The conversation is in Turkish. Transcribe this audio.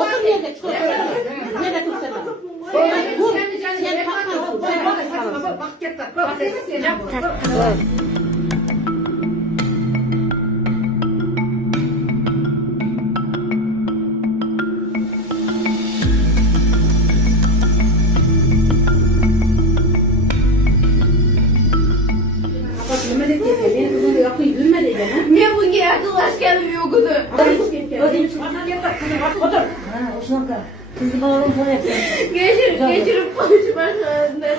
Otur nerede çıkıyor? Nerede tutsa da. Sen kalkma. Bak git bak. Bak sen Ben bu yakınlaş gelmiyor kudu. Geçirip konuşmak zorunda.